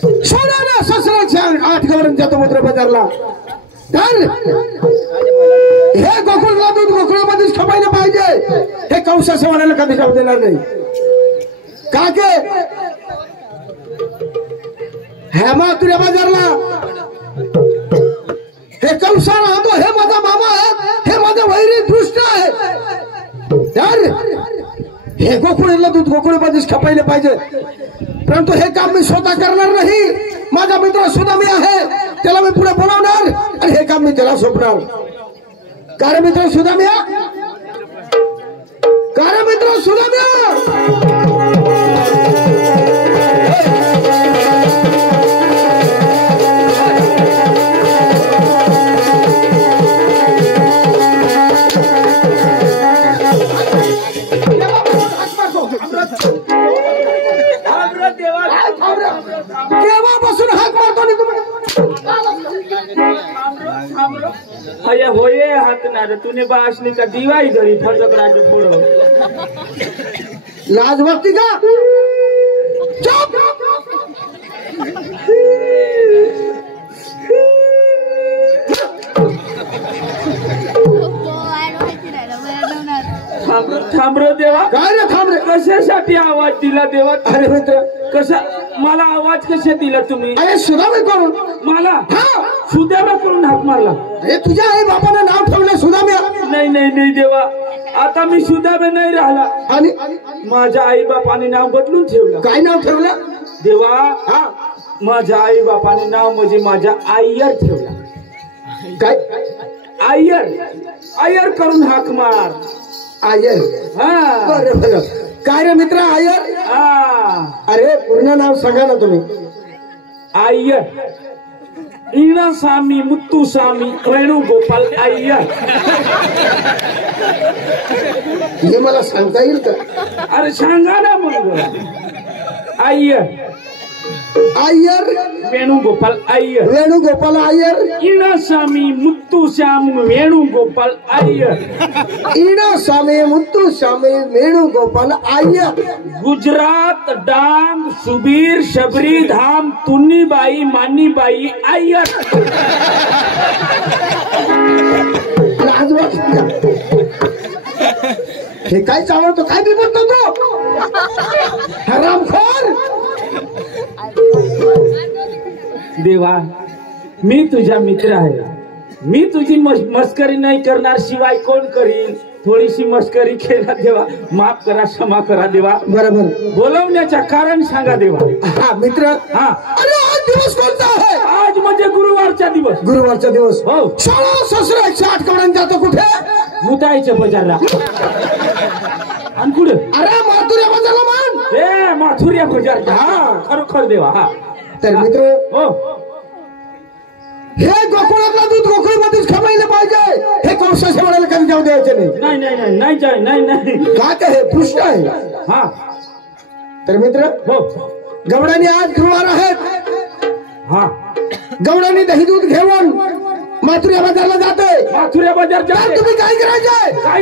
सोडा ससऱ्याच्या 8 गवळण जातो मुद्रा बाजारला तर हे गोकुळला दूध गोकुळामध्येच खपायला पाहिजे हे कंसाच्या वाण्याला कधी जाऊ देणार नाही का के ह्या मातुऱ्या बाजारला हे कंसा राहतो हे माझा मामा आहे हे माझा वैरी दृष्ट आहे तर हे गोकुळला दूध गोकुळामध्येच खपायला पाहिजे परंतु हे काम मी स्वतः करणार नाही माझा मित्र सुदामी आहे त्याला मी पुढे बोलावणार आणि हे काम मी त्याला सोपणार कार्य मित्र सुदाम्या कार्य मित्र सुदाम्या केव्हापासून हाक मारतो अरे होये हातणार तूने बाशनी का दिवाई घरी फटक राज फोडो लाज वाटती का चुप थांब रे देवा काय रे थांब रे कशासाठी आवाज दिला देवा अरे मित्र कशा मला आवाज कशा दिला तुम्ही अरे सुदामे करून मला सुद्यामा करून हाक मारला अरे तुझ्या आई बाबाने नाव ठेवलं सुदाम्या नाही नाही नाही देवा आता मी सुदामे नाही राहिला आणि माझ्या आई बापाने नाव बदलून ठेवलं काय नाव ठेवलं देवा माझ्या आई बापाने नाव म्हणजे माझ्या आईयर ठेवला काय आयर करून हाक मार आयर बरं बरं काय रे मित्र आयर अरे पूर्ण नाव सांगा ना तुम्ही आयर इना स्वामी मुत्तू स्वामी वेणुगोपाल आयर हे मला सांगता येईल का अरे सांगा ना मग आयर वेणुगोपाल आयर वेणुगोपाल आयर इना स्वामी मुत्तू श्याम वेणुगोपाल आयर इना स्वामी मुत्तू स्वामी वेणुगोपाल आयर गुजरात डांग सुबीर शबरी धाम तुन्नीबाई मानीबाई आयर लाज वाटते का? हे काय चावतो काय बी बोलतो तो हरामखोर देवा मी तुझा मित्र आहे मी तुझी मस्करी नाही करणार शिवाय कोण करील थोडीशी मस्करी केला देवा माफ करा क्षमा करा देवा बरोबर बोलवण्याचं कारण सांगा देवा हा मित्र अरे आज दिवस कोणता आहे आज म्हणजे गुरुवारचा दिवस हो शाळा ससरा 108 कवड्यान जातो कुठे मुतायच्या बाजारला आणि कुठे अरे माथुऱ्या बाजारला मान हे माथुऱ्या बाजार खरोखर देवा तर मित्र हो हे गोकुळातला दूध गोकुळमध्येच खपायला पाहिजे हे कंसाच्या वाड्याला कधी जाऊ द्यायचे नाही का काय हे पृष्ठ आहे तर मित्र हो गवड्याने आज गुरुवार आहेत गवड्याने दही दूध घेऊन माथुऱ्या बाजारला जाते माथुऱ्या बाजार तुम्ही काय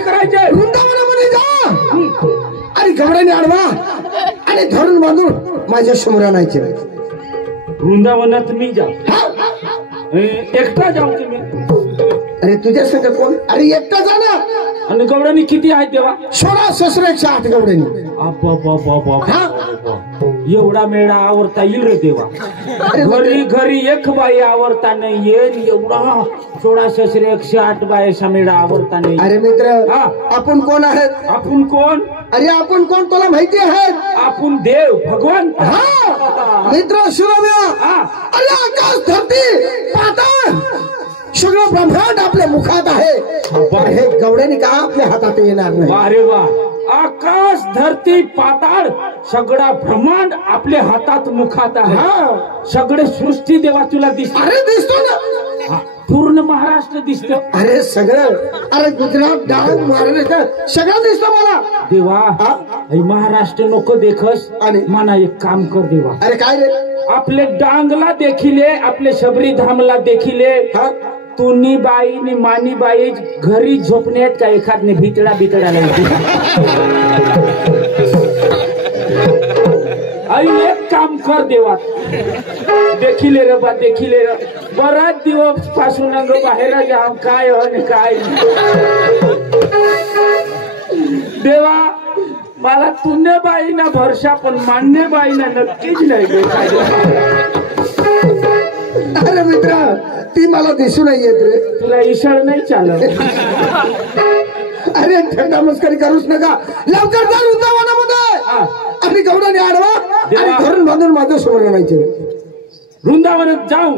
करायचंय वृंदावनामध्ये जा आणि गवड्याने आडवा आणि धरून बांधून माझ्या समोर आणायचे वृंदावनात मी जा एकटा जाऊ तुम्ही अरे तुझ्या संग कोण अरे एकटा जा ना आणि गवड्यानी किती आहेत तेव्हा 16 ससरे 108 गवड्यानी एवढा मेळा आवरता येईल रे देवा घरी एक बाई आवरता नाही येईल एवढा 16 ससरे 108 बायचा मेळा आवरता नाही अरे मित्र आपण कोण आहेत आपण कोण अरे आपण कोण तुला माहिती आहे आपण देव भगवान मित्र शिवम्या अरे आकाश धरती पाताळ सगळं ब्रह्मांड आपल्या मुखात आहे हे गवड्याने का आपल्या हातात येणार नाही अरे वा आकाश धरती पाताळ सगळा ब्रह्मांड आपल्या हातात मुखात आहे सगळे सृष्टी देवा तुला दिसतो अरे दिसतो ना पूर्ण महाराष्ट्र दिसतो अरे सगळं अरे गुजरात डांग महाराष्ट्र सगळं दिसतो मला देवा महाराष्ट्र नको देखस आणि मना एक काम कर देवा अरे काय रे आपले डांगला देखिले आपले शबरी धामला देखिले तुनी बाई नि मानी बाई घरी झोपण्यात का एखादने भितडा आई एक काम कर देवा देखिले रे बा देखिले रे बराच दिवस पासून अंग बाहेर जाम काय आणि काय देवा मला तुने बाई ना भरसा पण मान्य बाई ना नक्कीच नाही गे अरे मित्र ती मला दिसू नाही येत रे तुला इसळ नाही चालत अरे थंडा मस्करी करूच नका लवकर जा वृंदावनामध्ये आणि गौडाने आडवा आणि घरून बांधून माझं समोर माहिती वृंदावनात जाऊ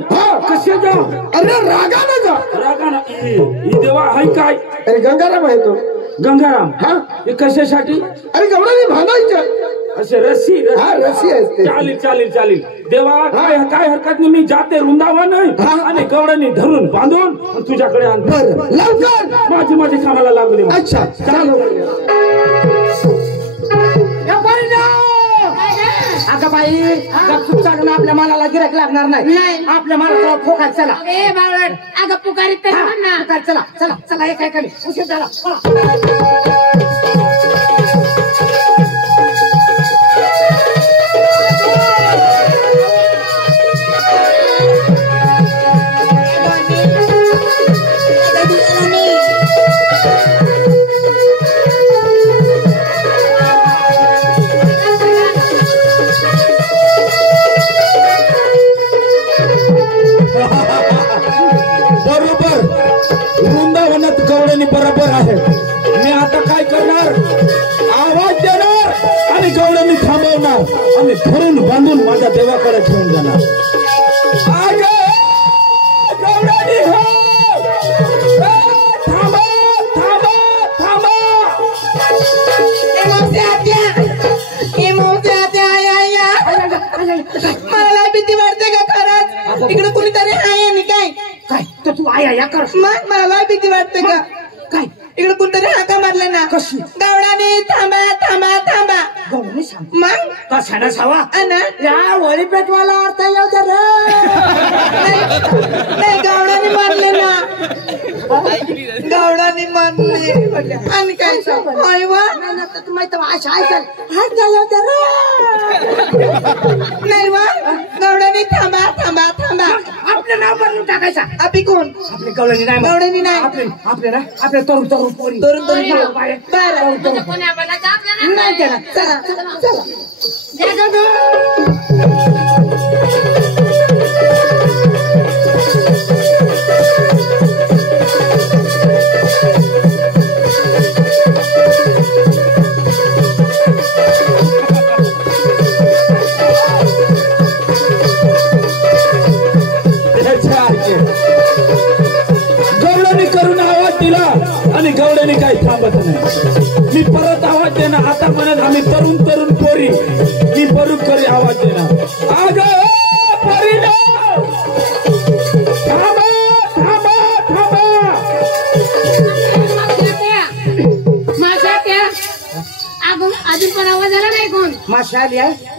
कसे जाऊ अरे रागानं जा रागानं ही देवा हाय काय अरे गंगाराम आहे तो गंगाराम हा हे कशासाठी अरे गौडाने भांडायचं असे रस्सी हा रस्सी असते चालेल चालेल चालेल देवा काय काय हरकत नाही मी जाते वृंदावन आणि गवळणी धरून बांधून तुझ्याकडे आणतो बरं लवकर माझी कामाला लागू दे अच्छा चालू अगं बाई गपचूप चालून आपल्या मालाला गिराक लागणार नाही आपल्या मालाला फोकात चला ए बावळट अगं पुकारीत तरी म्हण ना फोकात चला चला चला हे काय कमी उशीर झाला बरोबर वृंदावनात गवळणी बरोबर आहे मी आता काय करणार आवाज देणार आणि गवळणी थांबवणार आणि धरून बांधून माझ्या देवाकडे ठेवून जाणार गवळणी हो थांबा थांबा थांबा मला भीती वाटते का खरंच इकडे कुणीतरी आहे आणि काय काय तर तू आया या कर मग मला भीती वाटते का काय इकडे कुणीतरी हाका मारले ना कशी गावडाने थांबा थांबा थांबा गवळणी सांग मग कशाला सावा अन या वळी पेटवाला अर्थ येऊ दे रे नाही गावडाने मारले ना गावडाने मारले आणि काय होय वा नाही वा गावडाने थांबा थांबा थांबा आपलं नाव बदलून टाकायचा आपली कोण आपली गवळणी नाही गवळणी नाही आपले ना आपले तरुण तरुण पोरी तरुण तरुण बरं नाही केला चला चला गवळणी करून आवाज दिला आणि गवळणी काही थांबत नाही मी परत आवाज देणार आता म्हणत आम्ही तरुण तरुण पोरी मी बरोबर करी आवाज देणार आग पोरी थांबा थांबा थांबा माझ्या त्या अजून पण आवाज आला नाही कोण माशा आली आहे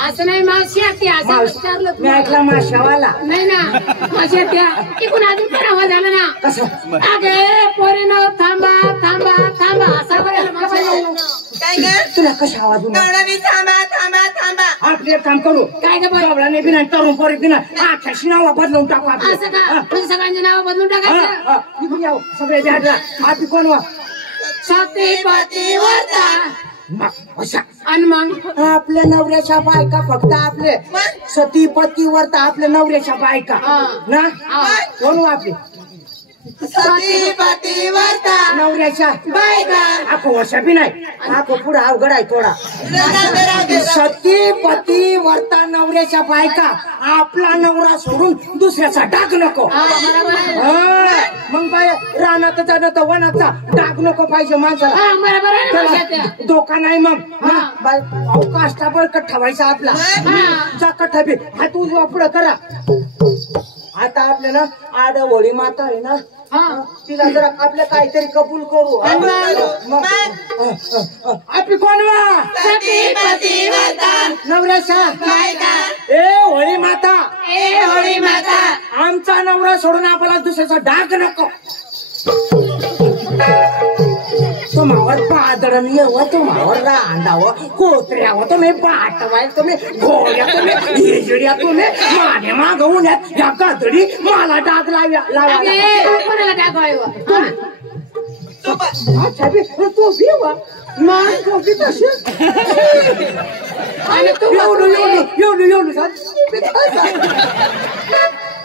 असं नाही मावशी आत्ती असं विचारलं मी ऐकला माशावाला नाही ना माझ्या त्या इकडून अजून पण आवाज आला ना कसं अगे पोरीनो थांबा थांबा थांबा असा बघायला काय ग तुला कशा आवाज गवळणी थांबा थांबा थांबा आपले एक काम करू काय ग बरं गवळणी बी नाही तरुण पोरी बी नाही आठ्याशी नाव बदलून टाकू आपले. असं का म्हणजे सगळ्यांची नाव बदलून हा, टाकायचं हा. इकडून यावं. सगळे द्या आपली कोण वा सतीपती वरता अशा आणि मग आपल्या नवऱ्याच्या बायका फक्त आपले सतीपती वरता आपल्या नवऱ्याच्या बायका हा. ना हा. कोण वा आपली सतीपती वरता नवऱ्याच्या बायका आखो वर्षा बी नाही आखो पुढे अवघड आहे थोडा सतीपती वरता नवऱ्याच्या बायका आपला नवरा सोडून दुसऱ्याचा डाग नको बरोबर आहे. हा. मग बाय रानात जाणं तर वनाचा डाग नको पाहिजे माणसाला हा बरोबर आहे ना माझ्या त्या धोका नाही मग हा. बाय अवकाश बळकट ठेवायचा आपला हा. जा कट्टा बी हात उजवा पुढं करा आता आपल्याला आडवळी माता आहे ना हा. तिला जरा आपलं काहीतरी कबूल करू हा? मग- आपली कोण वा सतीपती वरता नवऱ्याच्या बायका ए होळी माता ए होळी माता आमचा नवरा सोडून आपल्याला दुसऱ्याचा डाग नको तुम्हावर पादळण येवं तुम्हावर रांडावं कोत्र्यावं तुम्ही पाठवाय तुम्ही घोड्या तुम्ही हिजड्या तुम्ही माने मागवण्यात या कातडी मला डाग लावा कोणाला टाकायचं तो भिवा मान कोटी तशी आणि तू एवढं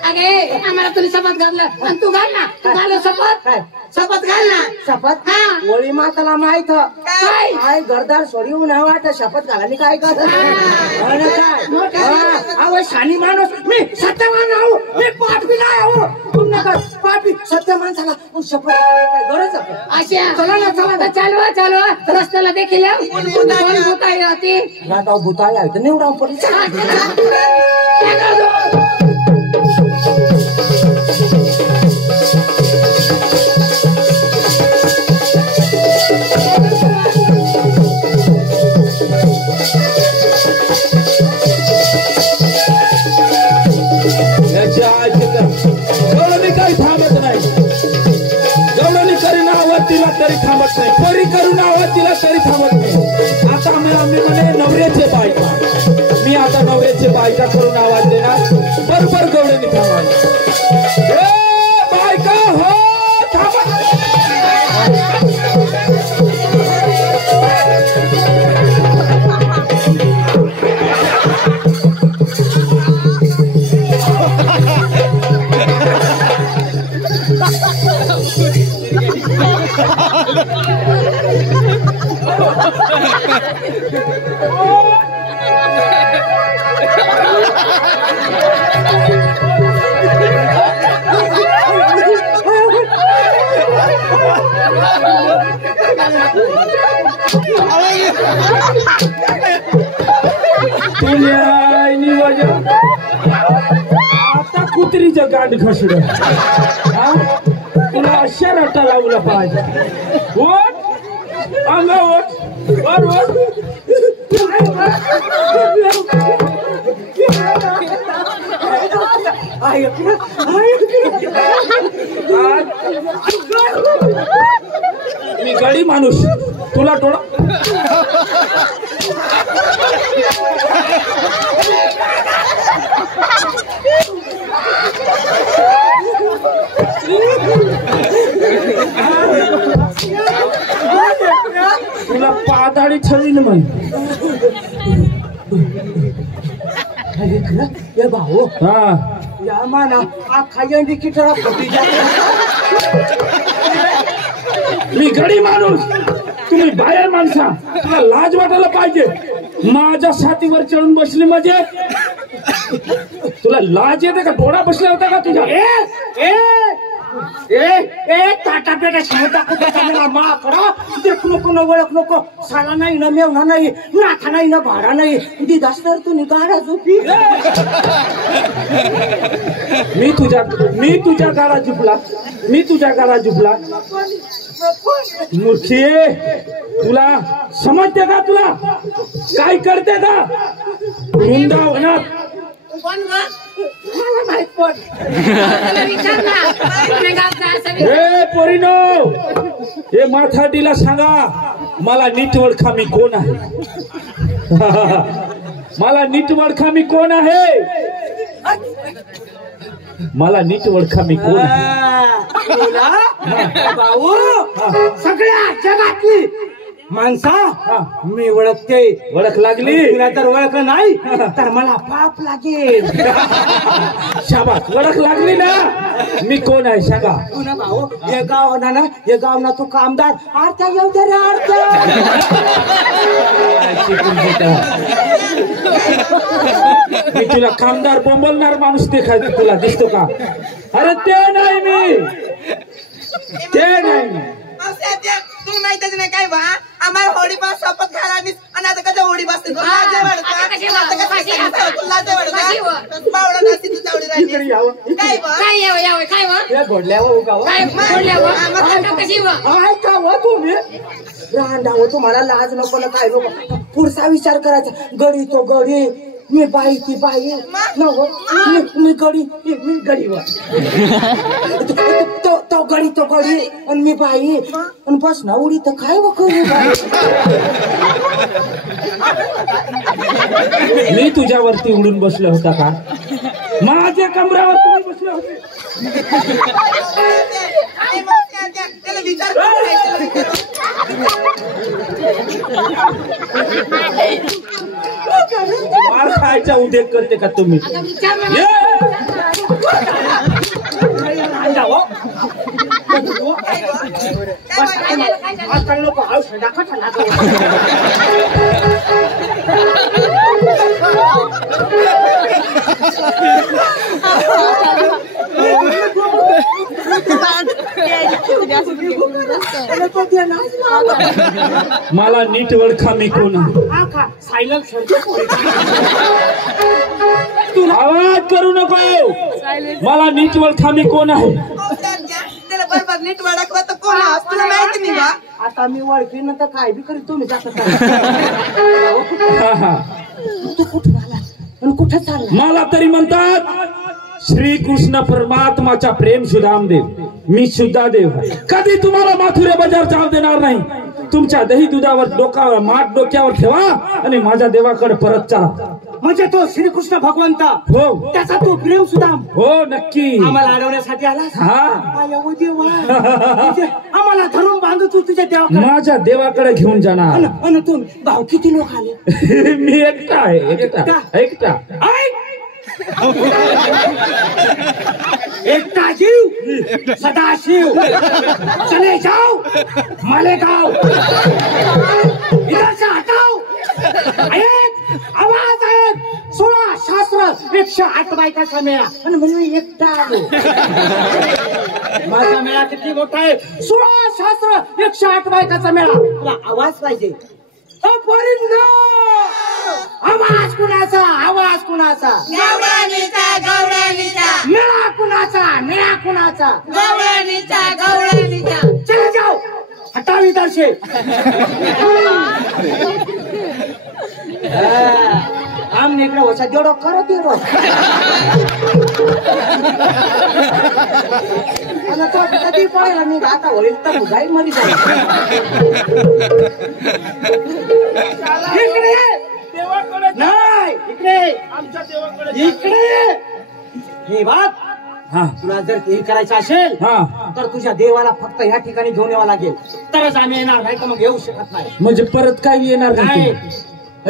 अगे आम्हाला तुला शपथ घातलं आणि तू घाल ना तू घाल शपथ शपथ घाल ना शपथ हा. होळी माताला माहित काय? काय घरदार सोडी उन्हावा तर शपथ घालानी काय कर अहो शानी माणूस मी सत्यवान आहो मी पापी नाही आहो तुम्ही पापी सत्य माणसाला शपथ काय गरज आहे अशा चला ना चला तर चालवा रस्त्याला देखील कोण भूताई होती राताव भूताई आहे तर निवडाव पडली गवळणी काही थांबत नाही गवळणी करीन आवाज तिला तरी थांबत नाही परी करून आवाज तिला तरी थांबत नाही आता आम्ही म्हणे नवऱ्याचे बायका मी आता नवऱ्याचे बायका करून आवाज देणार बरोबर गवळणी थांबा बायका हो आता कुत्रीचं गाठ घसड तुला अशा रटा लावला पाहिजे ओट अंग ओट वर ओट मी गडी माणूस तुला टोळा तुला पाताळी छळीन म्हण ये भाऊ हा या माना आखा यांनी किटरा फुटी मी गडी माणूस तुम्ही बाहेर माणसा तुला लाज वाटायला पाहिजे माझ्या छातीवर चढून बसली म्हणजे तुला लाज येते का डोळा बसला होता का तुझ्या टाटा पेटा सांगता कुठला माकडा देख नको न ओळख नको साला नाही ना मेवना नाही नाथा नाही ना भाडा नाही दिदास तर तू निघाला झोपी मी तुझ्या गाडा झुपला मूर्खी तुला समजते का तुला काय करते का वृंदावनात कोण ग मला माहित पण विचार ना हे पोरीनो हे माथाडीला सांगा मला नीट ओळखा मी कोण आहे मला नीट ओळखा मी कोण आहे मला नीट ओळखा मी कोण आहे भाऊ सगळ्या जगातली माणसा मी ओळखते ओळख लागली तुला तर ओळख नाही तर मला पाप लागेल शाबास ओळख लागली ना मी कोण आहे सांगा तुला भाऊ हे गाव ना हे गाव ना तू कामदार आरत्या येऊ दे रे मी तुला कामदार बोंबलणार माणूस देखायचं तुला दिसतो का अरे ते नाही मी तुम्ही माहितच नाही काय बा आम्हाला होळी पास शपथ घाला आणि आता कसं होळी बसते रांडावं तुम्हाला लाज नको ना काय नको पुढचा विचार करायचा गडी तो गडी मी बाई ती बाई नको मी गडी मी गडीवर तो गडी तो गडी आणि मी बाई आणि बस ना उडी तर काय व करू बाई? मी तुझ्यावरती उडून बसलो होता का? माझ्या कमरावर तुम्ही बसले होते. त्याला विचार करायचा. मार खायचा उद्योग करते का तुम्ही? ये! आजकाल लोक औषध दाखवतात. मला नीट ओळखा मी कोण आहे. आवाज करू नको. मला नीट ओळखा मी कोण आहे. त्याला बरोबर नीट वडकवा तर कोण आहे? तुला माहिती नाही बा? आता मी ओळखीन तर काय बी करीत तुम्ही जाता. हा हा. तू कुठं आला आणि कुठं चालला? मला तरी म्हणतात श्रीकृष्ण परमात्माचा प्रेम सुदाम देव. मी सुद्धा देव. कधी तुम्हाला माथुरे बाजार जाऊ देणार नाही. तुमच्या दही दुधावर डोकावर माठ डोक्यावर ठेवा आणि माझ्या देवाकडे परत चला. म्हणजे तो श्रीकृष्ण भगवंता हो त्याचा तो प्रेम सुदाम हो नक्की आम्हाला अडवण्यासाठी आला. हा आम्हाला धरून बांधू तू तुझ्या देवाकडे. माझ्या देवाकडे घेऊन जाणार. आणि तू भाऊ किती लोक आले? मी एकटा आहे. एकटा एकटा जीव सदाशिव. चले जाओ मालेगाव. इधर से हटाओ. आवाज आहे 16 शास्त्र 108 बायकाचा मेळा आणि म्हणून एकटा आलो. माझा मेळा किती मोठा आहे? 16 शास्त्र 108 बायकाचा मेळा. तुला आवाज पाहिजे. आवाज कुणाचा? आवाज कुणाचा? गवळणीचा गवळणीचा. मेळा कुणाचा? मेळा कुणाचा? गवळणीचा गवळणीचा. चले जाओ हटाओ इधर से. आमने इकडे वसा देडो करो देडो. आणि तो कधी पळाला नाही आता होईल तर जाईल मध्ये जाईल. इकडे नाही इकडे आमच्या देवाकडे. इकडे हे बात. हा तुला जर हे करायचं असेल हा तर तुझ्या देवाला फक्त ह्या ठिकाणी घेऊन यावं लागेल तरच आम्ही येणार. नाही तर मग येऊ शकत नाही. म्हणजे परत काही येणार नाही.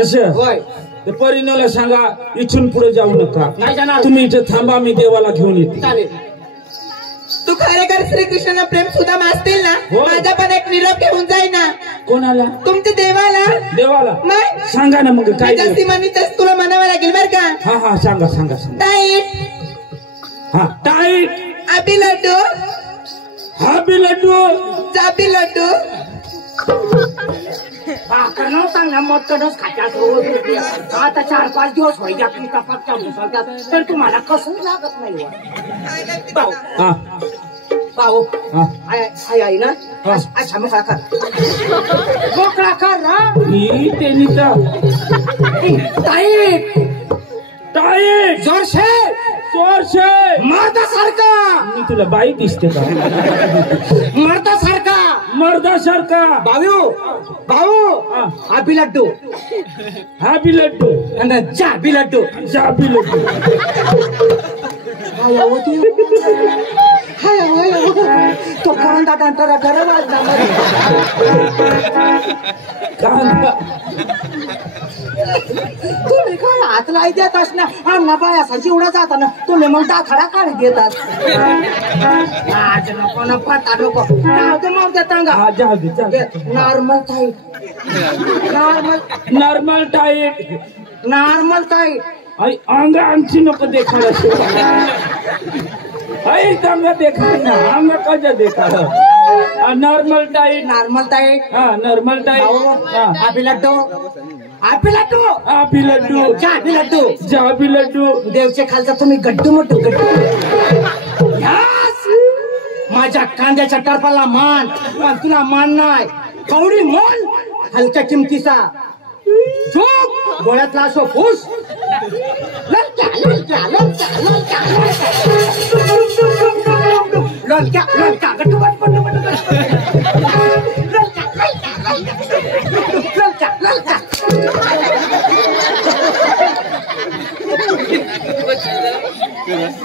असं होय तर परिणाला सांगा इथून पुढे जाऊ नका. नाही जाणार. तुम्ही इथे थांबा. मी देवाला घेऊन येते. चालेल. तू खरेखर श्रीकृष्णाला प्रेम सुद्धा असतील ना? हो. माझा पण एक निरोप घेऊन जाई ना. कोणाला? तुमच्या देवाला. देवाला मग सांगा ना. मग काय जशी म्हणीतच तुला म्हणावं लागेल बर का? हा हा सांगा सांगा सांगा. टाईट हा टाईट. अभि लड्डू हा बी लड्डू. चाबी लड्डू. भाकर न सांगा मग कडच खात्यात रोज. आता 4-5 दिवस व्हायच्या तुम्ही तपासच्या मुसळतात तर तुम्हाला कसं लागत नाही. भाऊ हा भाऊ हा आई आई ना अच्छा मोकळा कर. मोकळा कर ना. मी त्यांनी टाईट टाईट जोरशे चोरशे. मर्दासारखा. मी तुला बाई दिसते का? मर्दासारखा. मर्दासारखा. भाऊ भाऊ हा. हा बी लड्डू हा बी लड्डू. आणि जा बी लड्डू. जा बी लड्डू. तो कांदा डांटरा वाजला. कांदा तुम्ही काय हात लाई देत असणार आम्हाला बायासाठी एवढा जाताना तुम्ही मग दाखडा काढी देतात. आज नको ना पता नको मार देता हा जाऊ दे जाऊ दे. Normal tight. Normal normal tight. Normal tight. आई अंग आमची नको देखायला. आई अंग देखा ना. अंग कसं देखा? Normal tight. Normal tight. हा नॉर्मल टाईट. हा आबी लड्डू. आबी लड्डू. हा बी लड्डू. जा बी लड्डू. जा बी लड्डू. देवचे खालचा तुम्ही गड्डू मोठू गड्डू. माझ्या कांद्याच्या टरफाला मान पण तुला मान नाही. कवडी मान हलक्या किमतीचा. झोप डोळ्यातला असो फूस. ललक्या ललक्या ललक्या ललक्या ललक्या ललक्या ललक्या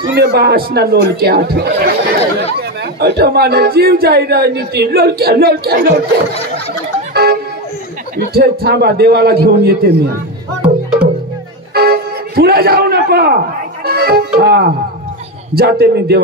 तुने बासना लोलक्या मला जीव जाई राजनीती लोलक्या लोलक्या लोलक्या. इथे थांबा, देवाला घेऊन येते मी. पुढे जाऊ नका. हा, जाते मी देवा.